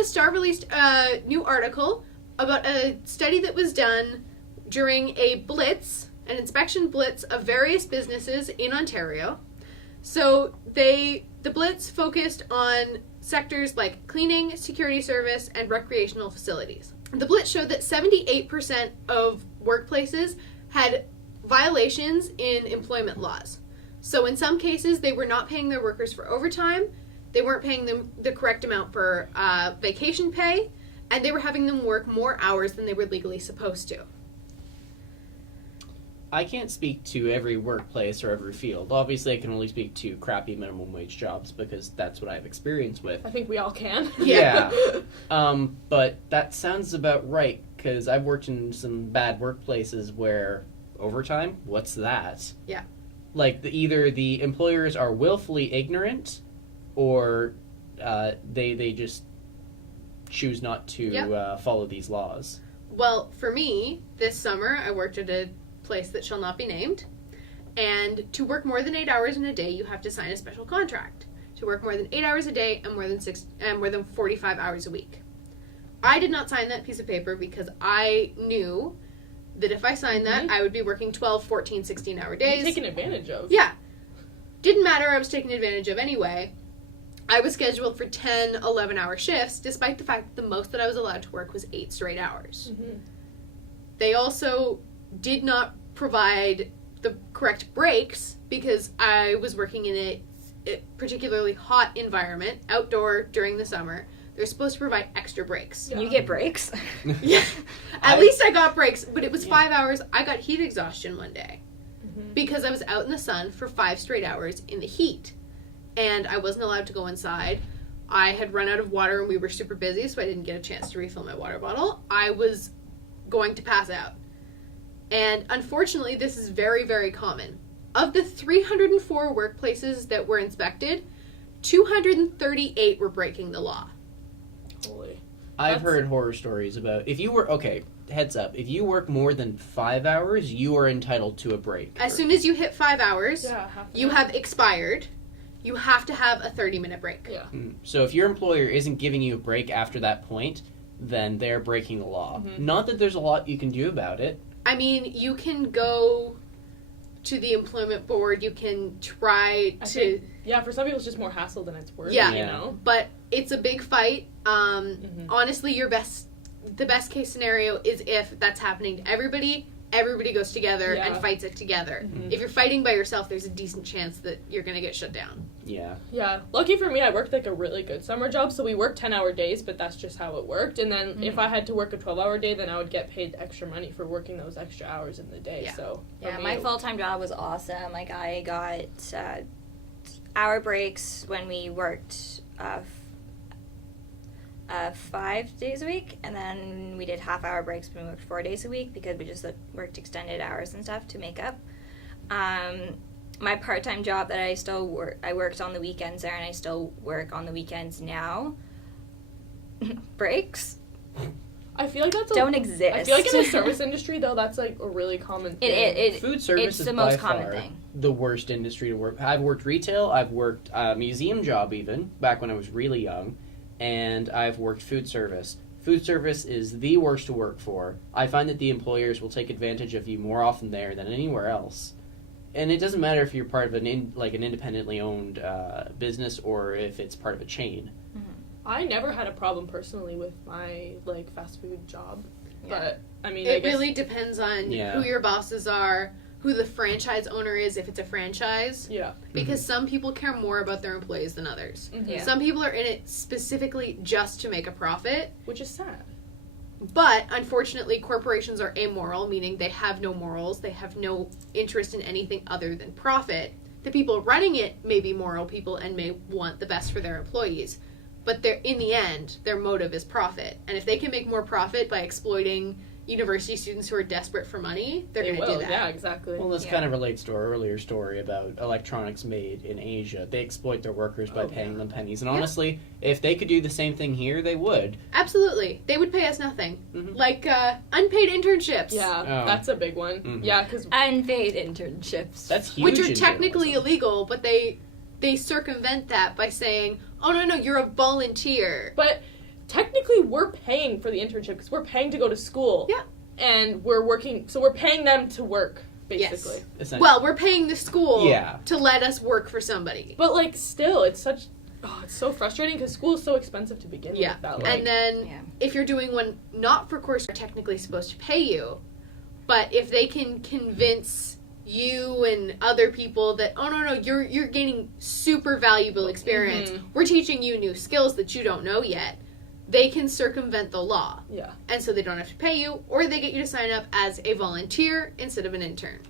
the Star released a new article about a study that was done during a blitz, an inspection blitz of various businesses in Ontario. So the blitz focused on sectors like cleaning, security service, and recreational facilities. The blitz showed that 78% of workplaces had violations in employment laws. So in some cases, they were not paying their workers for overtime, they weren't paying them the correct amount for vacation pay, and they were having them work more hours than they were legally supposed to. I can't speak to every workplace or every field. Obviously, I can only speak to crappy minimum wage jobs because that's what I have experience with. I think we all can. Yeah. But that sounds about right, because I've worked in some bad workplaces where overtime, what's that? Yeah. Like, either the employers are willfully ignorant, or they just choose not to follow these laws. Well, for me, this summer, I worked at a place that shall not be named, and to work more than 8 hours in a day, you have to sign a special contract. To work more than 8 hours a day and more than 45 hours a week. I did not sign that piece of paper because I knew that if I signed that, I would be working 12, 14, 16-hour days. You're taken advantage of. Yeah. Didn't matter, I was taken advantage of anyway. I was scheduled for 10, 11-hour shifts, despite the fact that the most that I was allowed to work was 8 straight hours. Mm-hmm. They also did not provide the correct breaks because I was working in a particularly hot environment, outdoor during the summer. They're supposed to provide extra breaks. Yeah. You get breaks? Yeah. At least I got breaks, but it was 5 hours. I got heat exhaustion one day because I was out in the sun for 5 straight hours in the heat. And I wasn't allowed to go inside. I had run out of water and we were super busy, so I didn't get a chance to refill my water bottle. I was going to pass out. And unfortunately, this is very, very common. Of the 304 workplaces that were inspected, 238 were breaking the law. Holy. I've heard horror stories about, heads up, if you work more than 5 hours, you are entitled to a break. As soon as you hit 5 hours, you have have expired. You have to have a 30-minute break. Yeah. So if your employer isn't giving you a break after that point, then they're breaking the law. Not that there's a lot you can do about it. I mean, you can go to the employment board. You can try to... for some people it's just more hassle than it's worth, Yeah. you know? But it's a big fight. Honestly, the best case scenario is if that's happening to everybody goes together and fights it together. If you're fighting by yourself, there's a decent chance that you're going to get shut down. Yeah. Yeah. Lucky for me, I worked like a really good summer job, so we worked 10-hour days, but that's just how it worked. And then if I had to work a 12-hour day, then I would get paid extra money for working those extra hours in the day. Yeah. So Yeah, my full-time job was awesome. Like, I got hour breaks when we worked 5 days a week, and then we did half-hour breaks when we worked 4 days a week because we just worked extended hours and stuff to make up. My part-time job that I worked on the weekends there, and I still work on the weekends now. Breaks I feel like that's don't exist. I feel like in the service industry, though, that's like a really common thing. Food service it's is the by most common far thing. the worst industry to work. I've worked retail, I've worked a museum job even, back when I was really young, and I've worked food service. Food service is the worst to work for. I find that the employers will take advantage of you more often there than anywhere else. And it doesn't matter if you're part of an independently owned business or if it's part of a chain. I never had a problem personally with my fast food job, but I mean, It really depends on who your bosses are, who the franchise owner is, if it's a franchise. Yeah. Because some people care more about their employees than others. Yeah. Some people are in it specifically just to make a profit. Which is sad. But, unfortunately, corporations are amoral, meaning they have no morals, they have no interest in anything other than profit. The people running it may be moral people and may want the best for their employees. But in the end, their motive is profit. And if they can make more profit by exploiting university students who are desperate for money, they're going to do that. Yeah, exactly. Well, this kind of relates to our earlier story about electronics made in Asia. They exploit their workers by paying them pennies. And honestly, if they could do the same thing here, they would. Absolutely. They would pay us nothing. Like unpaid internships. Yeah, that's a big one. Yeah, because unpaid internships. That's huge. Which are technically illegal, but they circumvent that by saying, oh, no, you're a volunteer. But technically paying for the internship because we're paying to go to school. Yeah. And we're working, so we're paying them to work, basically. Yes. Essentially. Well, we're paying the school Yeah. to let us work for somebody. But, like, still, it's such, it's so frustrating because school is so expensive to begin Yeah. with. That, like, And then Yeah. if you're doing one not for course, they're technically supposed to pay you. But if they can convince you and other people that, oh, no, you're gaining super valuable experience. Mhm. We're teaching you new skills that you don't know yet. They can circumvent the law. yeah. And so they don't have to pay you, or they get you to sign up as a volunteer instead of an intern.